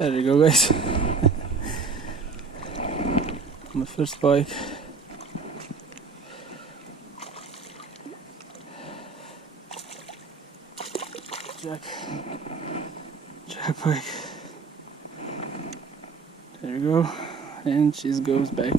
There you go, guys. My first bike. Jack bike. There you go, and she goes back.